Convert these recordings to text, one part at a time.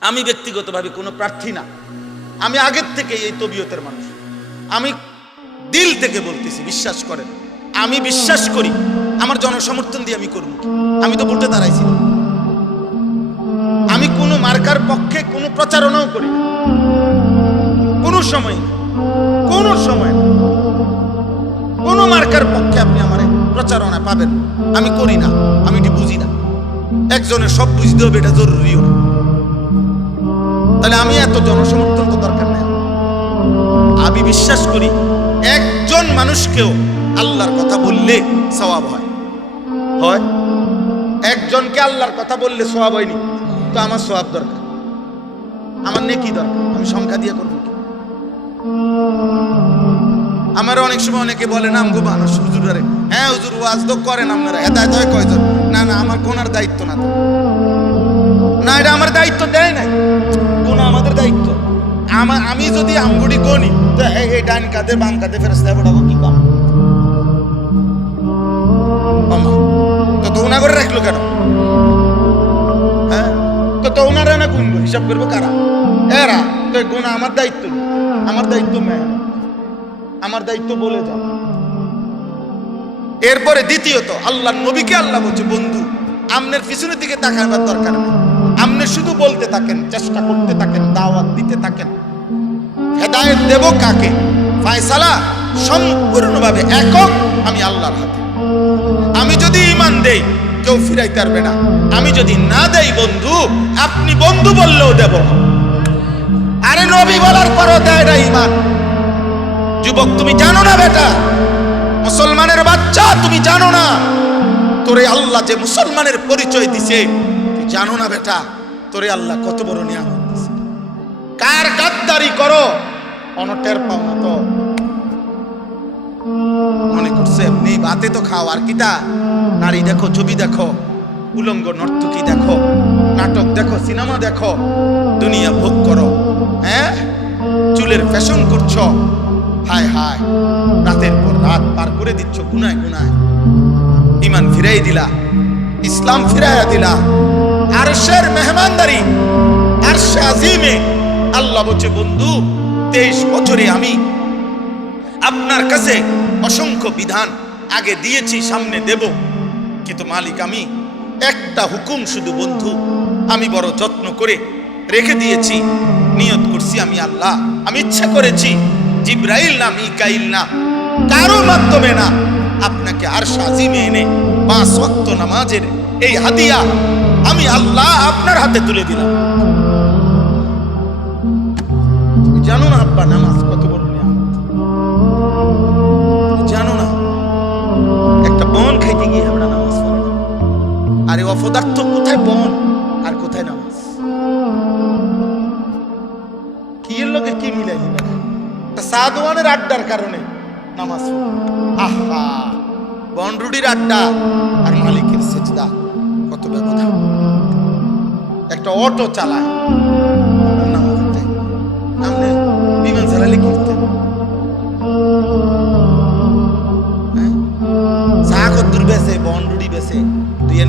আমি ব্যক্তিগতভাবে কোনো প্রার্থী না। আমি আগের থেকে এই তবিয়তের মানুষ। আমি দিল থেকে বলতেছি, বিশ্বাস করেন। আমি বিশ্বাস করি, আমার জনসমর্থন দিয়ে আমি করব আমি তো ভোটে দাঁড়াইছি আমি কোনো মার্কার পক্ষে কোনো প্রচারণাও করি কোনো সময় কোনো সময় কোনো মার্কার পক্ষে আপনি আমার প্রচারণা পাবেন। আমি করি না। আমি এটি বুঝি না। একজনের সব বুঝতে হবে, এটা জরুরিও না তাহলে আমি এত জনসমর্থন তো দরকার নেই। আমি বিশ্বাস করি, একজন মানুষকেও আল্লাহর কথা বললে সওয়াব হয়। হয়? একজনকে আল্লাহর কথা বললে সওয়াব হয়নি, তো আমার সওয়াব দরকার। আমার নেকি দরকার, আমি সংখ্যা দিয়ে করব কি? আমার অনেক সময় অনেকে বলে, না আমগো মানুষ হুজুরে হ্যাঁ হুজুর ওয়াজ তো করেন আপনারা, হেদায়ত হয় কয়জন? না না, আমার কোনার দায়িত্ব না না, এটা আমার দায়িত্ব, দেয় নাই। কোন আমাদের দায়িত্ব। আমার আমি যদি আমগুড়ি গনি, তো এই ডান কাঁধে, বাম কাঁধে ফেরস্তা পড়াবো কি কম? তো উনা করে রাখল কেন? হ্যাঁ? তো ওনারা না গুনবো, হিসাব করব কারা? এরা, তো গুণা আমার দায়িত্ব। আমার দায়িত্ব মেয়ে। আমার দায়িত্ব বলে যাও এরপরে দ্বিতীয়ত আল্লাহ নবীকে আল্লাহ বলছে, বন্ধু আমনের পিছনের দিকে তাকাবার দরকার নেই। আমনে শুধু বলতে থাকেন, চেষ্টা করতে থাকেন, দাওয়াত দিতে থাকেন। হেদায়েত দেব কাকে? ফায়সালা সম্পূর্ণভাবে একক আমি আল্লাহর হাতে। আমি যদি ইমান দেই, কেউ ফিরাইতে পারবে না। আমি যদি না দেই বন্ধু, আপনি বন্ধু বললেও দেব না। আরে নবী বলার পরও দেয় না ইমান যুবক, তুমি জানো না বেটা? মুসলমানের বাচ্চা, তুমি জানো না। তোরে আল্লাহ যে মুসলমানের পরিচয় দিছে, তুই জানো না বেটা, তোরে আল্লাহ কত বড় নিয়ামত কার গাদ্দারি করো অনটের পাও না তো। মনে করছে এমনি ভাতে তো খাও, আর কিটা নারী দেখো, ছবি দেখো, উলঙ্গ নর্তকী দেখো, নাটক দেখো, সিনেমা দেখো, দুনিয়া ভোগ করো হ্যাঁ? চুলের ফ্যাশন করছ, হায় হায়, রাতের পর রাত পার করে দিচ্ছ গুনায় গুনায়। ইমান ফিরাই দিলা, ইসলাম ফিরাইয়া দিলা। আরশের মেহমানদারি, আরশে আজিমে আল্লাহ বলছে, বন্ধু, তেইশ বছরে আমি আপনার কাছে অসংখ্য বিধান আগে দিয়েছি, সামনে দেব। কিন্তু মালিক আমি, একটা হুকুম শুধু বন্ধু, আমি বড় যত্ন করে রেখে দিয়েছি, নিয়ত করছি আমি আল্লাহ। আমি ইচ্ছা করেছি, জিব্রাইল না, মিকাইল না কারও মাধ্যমে না আপনাকে আর সাজিমে এনে পাঁচ ওয়াক্ত নামাজের এই হাদিয়া আমি আল্লাহ আপনার হাতে তুলে দিলাম। জানো না, আব্বা, নামাজ কত বড় জানো না, একটা বন খাইতে গিয়ে আমরা নামাজ পড়ি। আরে অপদার্থ কোথায় বন আর কোথায় নামাজ? কি এর লোকে কি মিলাই দিবে সাদওয়ানের আড্ডার কারণে নামাজ। আহা বনরুডির আড্ডা আর মালিকের সেজদা, কত ব্যবধান। একটা অটো চালায় বিমান চালালে হ্যাঁ? বেছে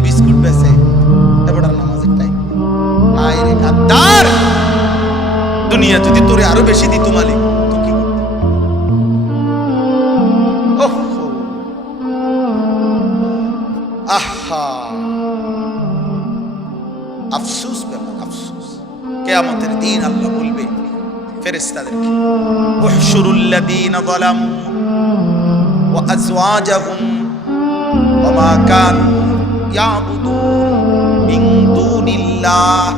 বিস্কুট বেছে নামাজের দুনিয়া যদি তোরে আরও বেশি দিত মালিক ফেরেশতাদেরকে উহশুরুল্লাযীনা যালামু ওয়া আজওয়াজাহুম ওয়া মা কানু ইয়াবুদুন মিন দুনিল্লাহ।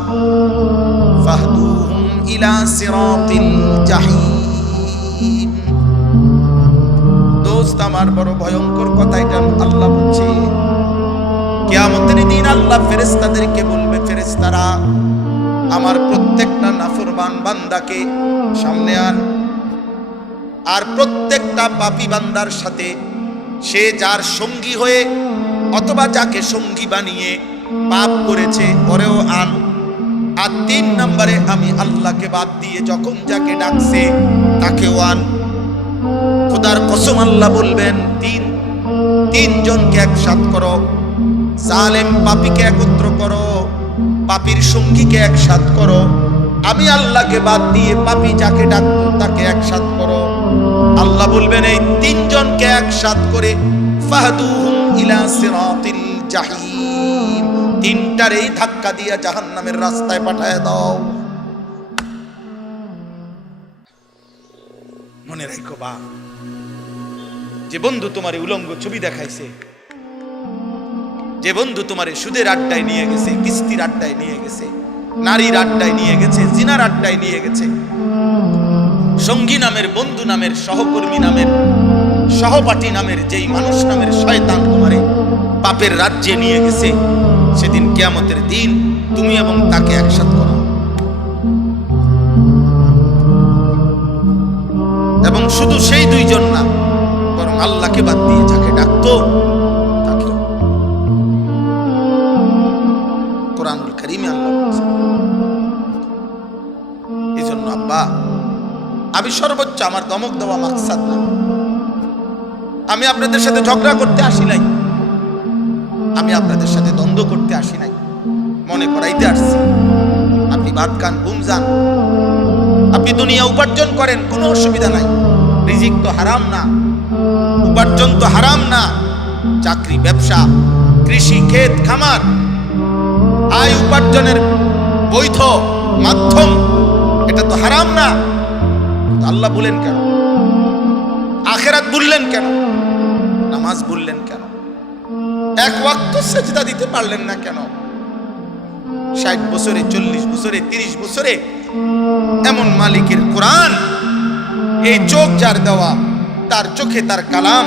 ফাহদুহুম ইলা সিরাতিল জাহিম। দোস্ত আমার বড় ভয়ঙ্কর কথা এটা আল্লাহ বলছে। কেয়ামতের দিন আল্লাহ ফেরেশতাদেরকে বলবে, ফেরেশতারা আমার প্রত্যেকটা নাফরমান বান্দাকে সামনে আন। আর প্রত্যেকটা পাপী বান্দার সাথে সে যার সঙ্গী হয়ে অথবা যাকে সঙ্গী বানিয়ে পাপ করেছে পরেও আন। আর তিন নম্বরে আমি আল্লাহকে বাদ দিয়ে যখন যাকে ডাকছে, তাকেও আন। খোদার কসম আল্লাহ বলবেন, তিন, তিনজনকে একসাথ করো। জালেম পাপীকে একত্র করো। পাপির সঙ্গীকে একসাথ করো। আমি আল্লাহকে বাদ দিয়ে পাপি যাকে ডাকতো তাকে একসাথ করো। আল্লাহ বলবেন, এই তিনজনকে একসাথ করে জাহিম। তিনটারেই ধাক্কা দিয়া জাহান্নামের রাস্তায় পাঠায় দাও। মনে রাখো বা যে বন্ধু তোমার উলঙ্গ ছবি দেখাইছে যে বন্ধু তোমার সুদের আড্ডায় নিয়ে গেছে, কিস্তির আড্ডায় নিয়ে গেছে, নারীর আড্ডায় নিয়ে গেছে, জিনার আড্ডায় নিয়ে গেছে, সঙ্গী নামের, বন্ধু নামের, সহকর্মী নামের, সহপাঠী নামের, যেই মানুষ নামের শয়তান তোমারে পাপের রাজ্যে নিয়ে গেছে, সেদিন কেয়ামতের দিন তুমি এবং তাকে একসাথ করো। এবং শুধু সেই দুইজন না, বরং আল্লাহকে বাদ দিয়ে যাকে ডাকতো আমি সর্বোচ্চ আমার দমক দেওয়া মাকসাদ না। আমি আপনাদের সাথে ঝগড়া করতে আসি নাই। আমি আপনাদের সাথে দ্বন্দ্ব করতে আসি নাই। মনে করাইতে আসছি, আপনি ভাত খান ঘুম যান। আপনি দুনিয়া উপার্জন করেন, কোনো অসুবিধা নাই। রিজিক তো হারাম না। উপার্জন তো হারাম না। চাকরি, ব্যবসা, কৃষি, ক্ষেত, খামার। আয় উপার্জনের বৈধ মাধ্যম, এটা তো হারাম না। আল্লাহ বলেন কেন? আখেরাত বললেন কেন? নামাজ বললেন কেন? এক ওয়াক্ত সেজদা দিতে পারলেন না কেন? ষাট বছরে, চল্লিশ বছরে, তিরিশ বছরে এমন মালিকের কোরআন, এই চোখ যার দেওয়া, তার চোখে তার কালাম,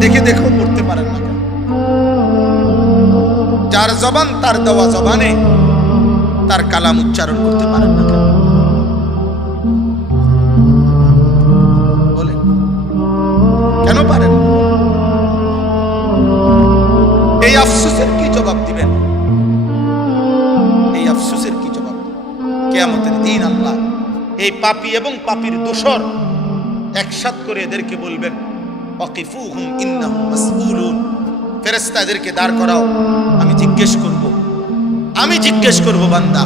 দেখে দেখেও পড়তে পারেন না কেন? যার জবান তার দেওয়া জবানে, তার কালাম উচ্চারণ করতে পারেন না কেন? পারেন। এই আফসোসের কি জবাব দিবেন? এই আফসোসের কি জবাব? কেয়ামতের দিন আল্লাহ এই পাপী এবং পাপির দোষর একসাথ করে এদেরকে বলবেন, ওয়াকিফুহুম ইন্নাহুম মাসউলুন। ফেরেশতা এদেরকে দাঁড় করাও। আমি জিজ্ঞেস করব, আমি জিজ্ঞেস করব, বান্দা,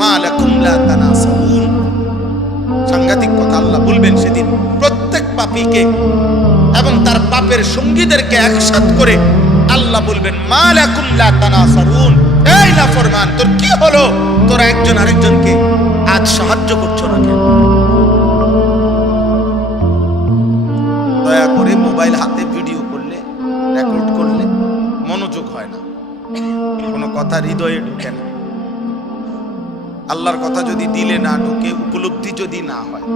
মা লাকুম লা তানাসাউন? সাংঘাতিক কথা আল্লাহ বলবেন সেদিন। প্রত্যেক পাপীকে এবং তার পাপের সঙ্গীদেরকে একসাথ করে আল্লাহ বলবেন, মা লাকুম লা তানাসারুন। এই তোর কি হলো? তোরা একজন আরেকজনকে আজ সাহায্য করছ না কেন? দয়া করে মোবাইল হাতে ভিডিও করলে, রেকর্ড করলে মনোযোগ হয় না। কোনো কথা হৃদয়ে ঢুকে না। আল্লাহর কথা যদি দিলে না ঢুকে, উপলব্ধি যদি না হয়,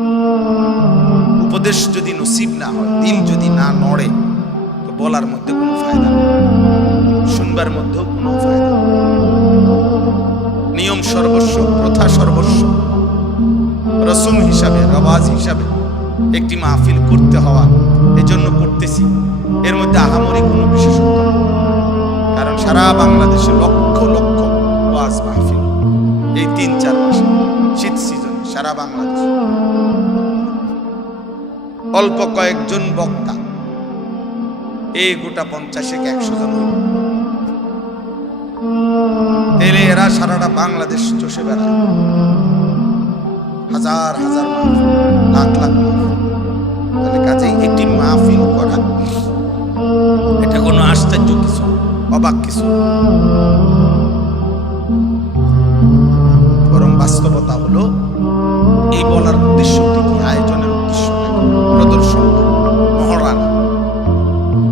উপদেশ যদি নসিব না হয় দিল যদি না নড়ে, তো বলার মধ্যে কোনো ফায়দা নেই। শুনবার মধ্যেও কোনো ফায়দা নিয়ম সর্বস্ব, প্রথা সর্বস্ব। রসম হিসাবে রবাজ হিসাবে একটি মাহফিল করতে হওয়া, এজন্য করতেছি। এর মধ্যে আহামরি কোনো বিশেষত্ব কারণ সারা বাংলাদেশে লক্ষ লক্ষ ওয়াজ মাহফিল। এই তিন, চার মাসে। শীত সিজন সারা বাংলাদেশ। অল্প কয়েকজন বক্তা। এই গোটা পঞ্চাশে একশো জন তাহলে এরা সারাটা বাংলাদেশ চষে বেড়ায়। হাজার হাজার লাখ লাখ তাহলে কাজেই একটি মাহফিল করা, এটা কোনো আশ্চর্য কিছু অবাক কিছু এই বলার উদ্দেশ্য কি আয়োজনের উদ্দেশ্য? প্রদর্শন না, মহড়া না।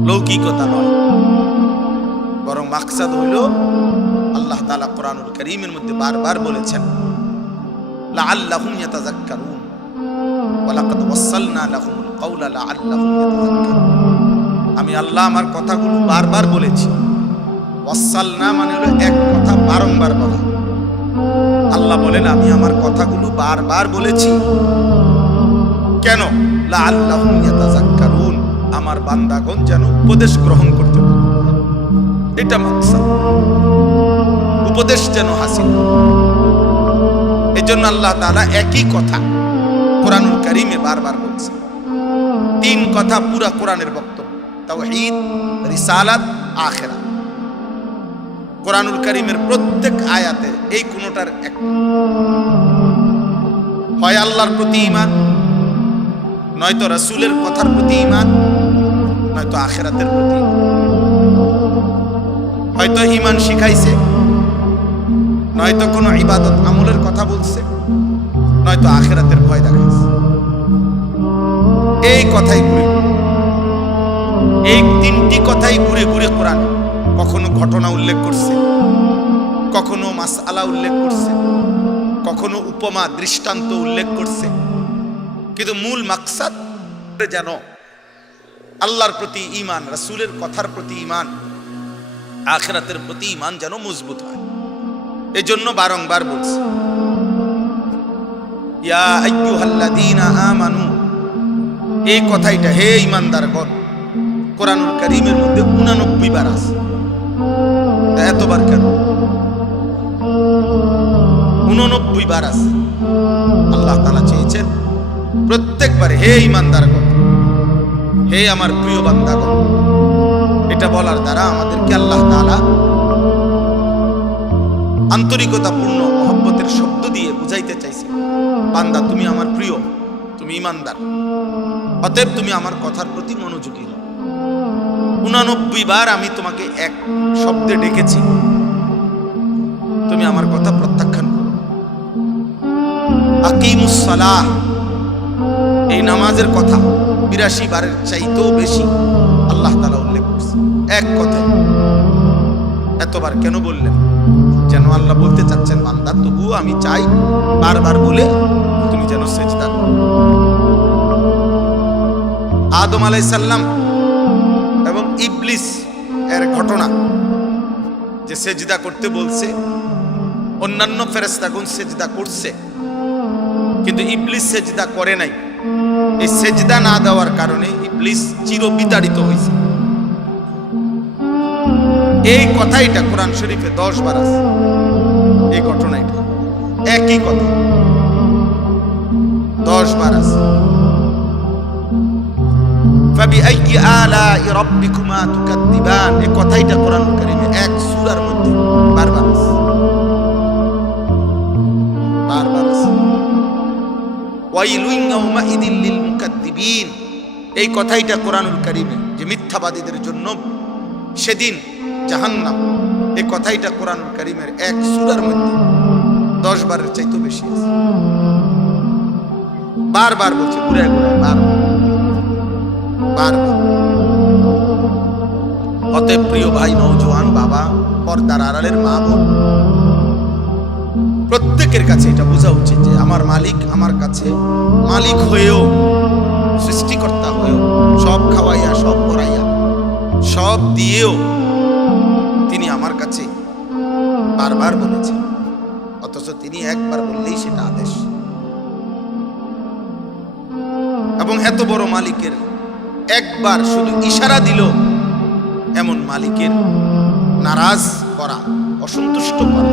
লৌকিকতা নয়। বরং মাকসাদ হইল আল্লাহ তাআলা কোরআনুল করিমের মধ্যে বারবার বলেছেন আমি আল্লাহ আমার কথাগুলো বারবার বলেছি। ওয়াসালনা মানে হলো এক কথা বারংবার বলা। আল্লাহ বলেন, আমি আমার কথাগুলো বারবার বলেছি। কেন? আমার বান্দাগণ যেন উপদেশ গ্রহণ করতে এটা মাকসাদ। উপদেশ যেন হাসিল। এই জন্য আল্লাহ তাআলা একই কথা কোরআনুল কারিমে বারবার বলছে তিন কথা পুরা কোরআনের বক্তব্য। তাওহীদ, রিসালাত, আখিরাত। কোরআনুল করিমের প্রত্যেক আয়াতে এই কোনোটার এক। হয় আল্লাহর প্রতি ইমান নয়তো রাসূলের কথার প্রতি ইমান নয়তো আখেরাতের প্রতি হয়তো ইমান শিখাইছে, নয়তো কোনো ইবাদত আমলের কথা বলছে, নয়তো আখেরাতের ভয় দেখাইছে। এই কথাই ঘুরে, এই তিনটি কথাই ঘুরে ঘুরে কোরআন। কখনো ঘটনা উল্লেখ করছে? কখনো মাসআলা উল্লেখ করছে? কখনো উপমা, দৃষ্টান্ত উল্লেখ করছে? কিন্তু মূল মাকসাদ যেন আল্লাহর প্রতি ইমান রাসূলের কথার প্রতি ইমান আখেরাতের প্রতি ইমান যেন মজবুত হয়। এজন্য বারংবার বলছে এই কথাইটা হে ইমানদারগণ কোরআনুল কারীমের মধ্যে 89 বার আছে। এতবার কেন? 89 বার আছে। আল্লাহ তাআলা চেয়েছেন প্রত্যেকবারে, হে ইমানদারগণ হে আমার প্রিয় বান্দাগণ, এটা বলার দ্বারা আমাদেরকে আল্লাহ তাআলা আন্তরিকতাপূর্ণ মহব্বতের শব্দ দিয়ে বুঝাইতে চাইছে বান্দা, তুমি আমার প্রিয়, তুমি ইমানদার অতএব তুমি আমার কথার প্রতি মনোযোগী হও। উনানব্বই বার আমি তোমাকে এক শব্দে ডেকেছি। তুমি আমার কথা প্রত্যাখ্যান করো। এই নামাজের কথা বিরাশি বারের চাইতেও বেশি আল্লাহ তালা উল্লেখ করছে। এক কথা এতবার কেন বললেন? যেন আল্লাহ বলতে চাচ্ছেন, বান্দা, তবুও আমি চাই বারবার বলে তুমি যেন সেজদা আদম আলাইসাল্লাম ইবলিস এর ঘটনা যে সেজদা করতে বলছে। অন্যান্য ফেরেস্তাগুন সেজদা করছে। কিন্তু ইবলিস সেজদা করে নাই। এই সেজদা না দেওয়ার কারণে ইবলিস চির বিতাড়িত হয়েছে। এই কথাইটা কোরআন শরীফে দশ বার আছে। এই ঘটনাটা একই কথা। দশ বার আছে। ফাবিআইয়ি আলাই রাব্বিকুমা তুকাদ্দিবান। এই কথাইটা কোরআন কারিমে এক সূরার মধ্যে বারবার আছে। বারবার আছে। ওয়াইলুন ইয়াউমাইদিন লিল মুকাদ্দিবিন এই কথাইটা কোরআনুল কারিমে যে মিথ্যাবাদীদের জন্য সেদিন জাহান্নাম। এই কথাইটা কোরআনুল কারিমের এক সূরার মধ্যে দশ বারের চাইতে বেশি আছে। বারবার বলছে ঘুরে ঘুরে বারবার। বারবার অতএব প্রিয় ভাই নৌজওয়ান বাবা, পর্দার আড়ালের মা বোন, প্রত্যেকের কাছে এটা বোঝা উচিত যে আমার মালিক আমার কাছে মালিক হয়েও, সৃষ্টিকর্তা হয়েও, সব খাওয়াইয়া, সব পড়াইয়া, সব দিয়েও তিনি আমার কাছে বারবার বলেছেন। অথচ তিনি একবার বললেই সেটা আদেশ। এবং এত বড় মালিকের একবার শুধু ইশারা দিল, এমন মালিকের নারাজ করা, অসন্তুষ্ট করা,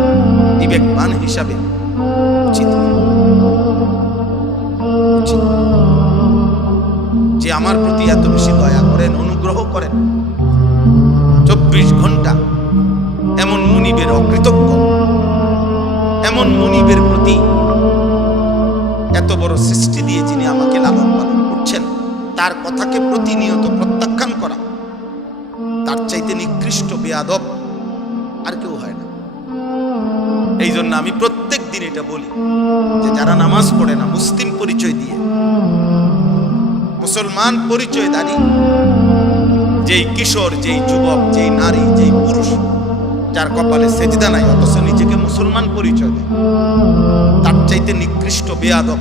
বিবেকবান হিসাবে উচিত। যে আমার প্রতি এত বেশি দয়া করেন, অনুগ্রহ করেন, চব্বিশ ঘণ্টা এমন মুনিবের অকৃতজ্ঞ, এমন মুনিবের প্রতি এত বড় সৃষ্টি দিয়ে যিনি আমাকে লালন পালন তার কথাকে প্রতিনিয়ত প্রত্যাখ্যান করা। তার চাইতে নিকৃষ্ট বেয়াদব আর কেউ হয় না। এই জন্য আমি প্রত্যেক দিন এটা বলি যে যারা নামাজ পড়ে না, মুসলিম পরিচয় দিয়ে, মুসলমান পরিচয় দাঁড়িয়ে যেই কিশোর, যেই যুবক, যেই নারী, যেই পুরুষ, যার কপালে সেজদা নাই, অথচ নিজেকে মুসলমান পরিচয় দেয়। তার চাইতে নিকৃষ্ট বেয়াদব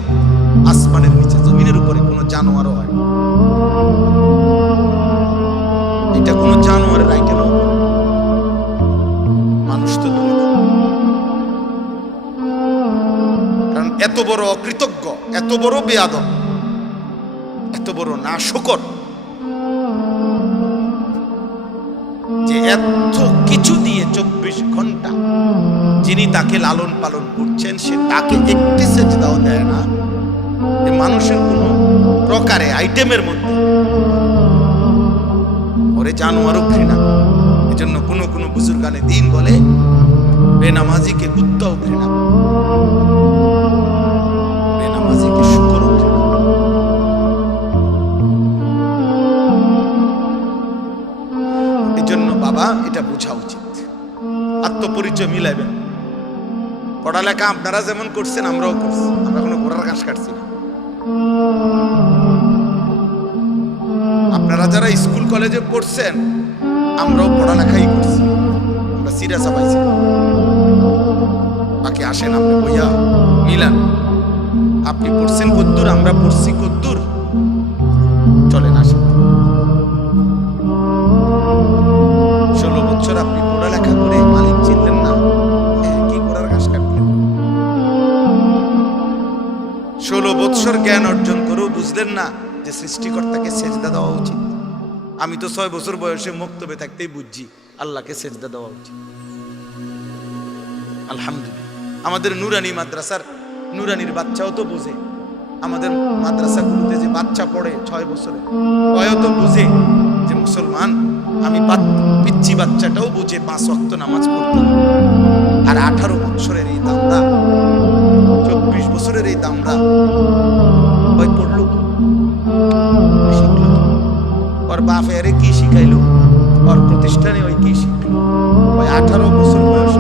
আসমানের নিচে, জমিনের উপরে কোনো জানোয়ারও হয় না। এটা কোনো জানোয়ারের আইটেমও করে না। মানুষ তো কারণ এত বড় অকৃতজ্ঞ, এত বড় বেয়াদব, এত বড় নাশকর, যে এত কিছু দিয়ে চব্বিশ ঘণ্টা যিনি তাকে লালন পালন করছেন, সে তাকে একটি সেজদাও দেয় না এ মানুষের কোনো প্রকারে আইটেমের মধ্যে। ওরে জানোয়ারও ঘৃণা এজন্য কোনো কোনো বুজুর্গানে দিন বলে বেনামাজিকে কুত্তাও ঘৃণা করে। বাবা এটা বোঝা উচিত। আত্মপরিচয় মিলাইবেন। পড়ালেখা আপনারা যেমন করছেন আমরাও করছি। আমরা কোনো ঘোড়ার ঘাস কাটছি না। আপনারা যারা স্কুল, কলেজে পড়ছেন, আমরাও পড়ালেখাই করছি। আমরা সিরিয়াস পাইছি বাকি আসেন আপনি বইয়া মিলান আপনি পড়ছেন কদ্দুর, আমরা পড়ছি কদ্দুর। চলেন আসেন। ষোলো বছর আপনি জ্ঞান অর্জন করেও বুঝলেন না যে সৃষ্টিকর্তাকে সেজদা দেওয়া উচিত। আমি তো ছয় বছর বয়সে মুক্তবে থাকতেই বুঝছি, আল্লাহকে সেজদা দেওয়া উচিত। আলহামদুলিল্লাহ। আমাদের নুরানি মাদ্রাসার নুরানির বাচ্চাও তো বোঝে। আমাদের মাদ্রাসাগুলোতে যে বাচ্চা পড়ে ছয় বছরে, ওয়ও তো বুঝে যে মুসলমান, আমি পিচ্ছি বাচ্চাটাও বুঝে পাঁচ ওয়াক্ত নামাজ পড়তে। আর আঠারো বছরের এই দামরা চব্বিশ বছরের এই দামরা বাপ এরে কি শিখাইলো? ওর প্রতিষ্ঠানে ওই কি শিখলো? ওই আঠারো বছর বয়স।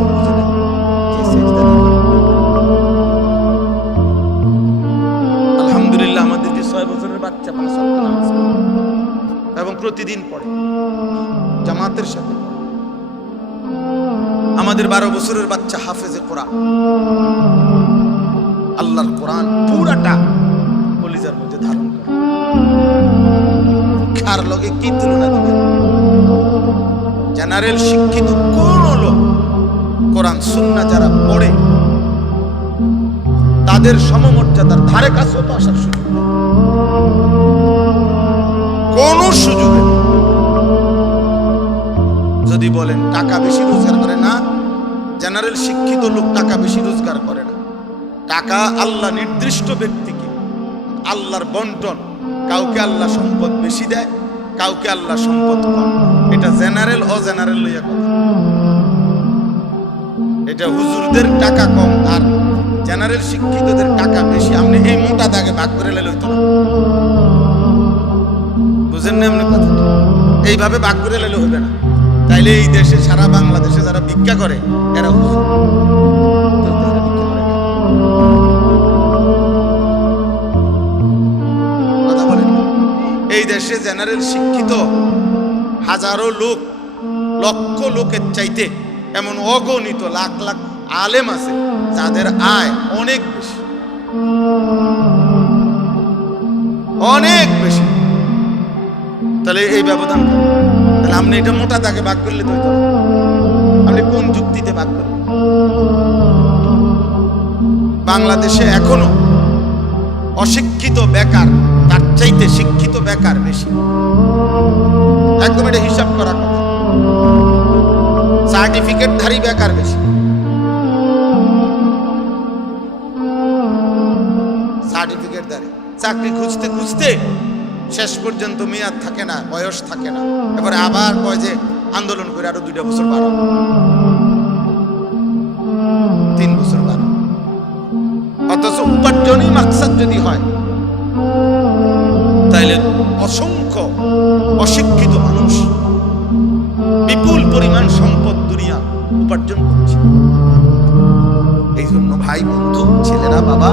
আলহামদুলিল্লাহ, আমাদের যে ছয় বছরের বাচ্চা পাঁচ এবং প্রতিদিন পড়ে, জামাতের সাথে। আমাদের বারো বছরের বাচ্চা হাফেজে কোরআন। আল্লাহর কোরআন পুরাটা কার লগে কি তুলনা দিবেন জেনারেল শিক্ষিত কোন লোক কোরআন, সুন্না যারা পড়ে, তাদের সমমর্যাদার ধারে কাছেও তো আসার সুযোগ কোন সুযোগে যদি বলেন টাকা বেশি রোজগার করে না, জেনারেল শিক্ষিত লোক টাকা বেশি রোজগার করে না। টাকা আল্লাহ নির্দিষ্ট ব্যক্তিকে, আল্লাহর বন্টন, কাউকে আল্লাহ সম্পদ বেশি দেয় কাউকে আল্লাহ সম্পদ কম এটা জেনারেল ও জেনারেল লইয়া কথা। এটা হুজুরদের টাকা কম আর জেনারেল শিক্ষিতদের টাকা বেশি। আপনি এই মোটা দাগে ভাগ করে লইতো না। বুঝেন না আপনি কথা এইভাবে ভাগ করে লেলে হবে না। তাইলে এই দেশে, সারা বাংলাদেশে যারা ভিক্ষা করে, এরা হুজুর। এই দেশে জেনারেল শিক্ষিত হাজারো লোক, লক্ষ লোকের চাইতে এমন অগণিত লাখ লাখ আলেম আছে যাদের আয় অনেক বেশি। অনেক বেশি। তাহলে এই ব্যবধান তাহলে আপনি এটা মোটা দাগে ভাগ করলে তো আপনি কোন যুক্তিতে ভাগ করলেন বাংলাদেশে এখনও অশিক্ষিত বেকার তার চাইতে শিক্ষিত বেকার বেশি। একদম এটা হিসাব করা কথা সার্টিফিকেটধারী বেকার বেশি। সার্টিফিকেটধারী। চাকরি খুঁজতে খুঁজতে শেষ পর্যন্ত মেয়াদ থাকে না, বয়স থাকে না। এবারে আবার কয় যে আন্দোলন করে আরও দুইটা বছর বাড়ো তিন বছর বাড়ো অথচ উপার্জনই মাকসাদ যদি হয় তাইলে অসংখ্য অশিক্ষিত মানুষ। বিপুল পরিমাণ সম্পদ দুনিয়া উপার্জন করছে। এই জন্য ভাই বন্ধু ছেলেরা বাবা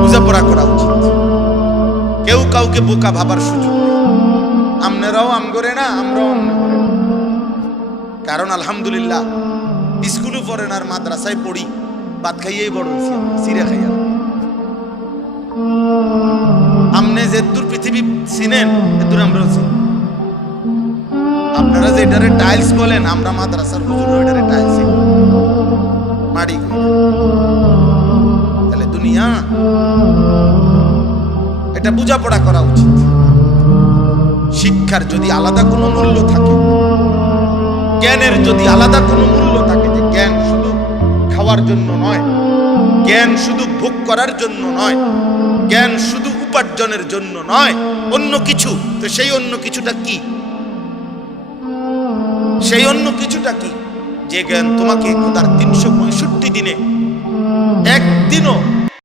বোঝাপড়া করা উচিত। কেউ কাউকে বোকা ভাবার সুযোগ আপনারাও আম করে না আমরাও আম কারণ আলহামদুলিল্লাহ স্কুলও পড়েন আর মাদ্রাসায় পড়ি। ভাত খাইয়েই বড় হয়েছি আমরা, খাইয়া। যে দূর পৃথিবী চিনেন এদূর আমরাও চিনি আপনারা যে এটারে টাইলস বলেন, আমরা মাদ্রাসার হুজুর এটারে টাইলস মাড়ি তাহলে দুনিয়া, এটা বোঝাপড়া করা উচিত। শিক্ষার যদি আলাদা কোনো মূল্য থাকে, জ্ঞানের যদি আলাদা কোনো মূল্য থাকে যে জ্ঞান শুধু খাওয়ার জন্য নয়, জ্ঞান শুধু ভোগ করার জন্য নয়, জ্ঞান শুধু উপার্জনের জন্য নয়, অন্য কিছু। তো সেই অন্য কিছুটা কি? সেই অন্য কিছুটা কি? যে জ্ঞান তোমাকে খোদার তিনশো পঁয়ষট্টি দিনে একদিনও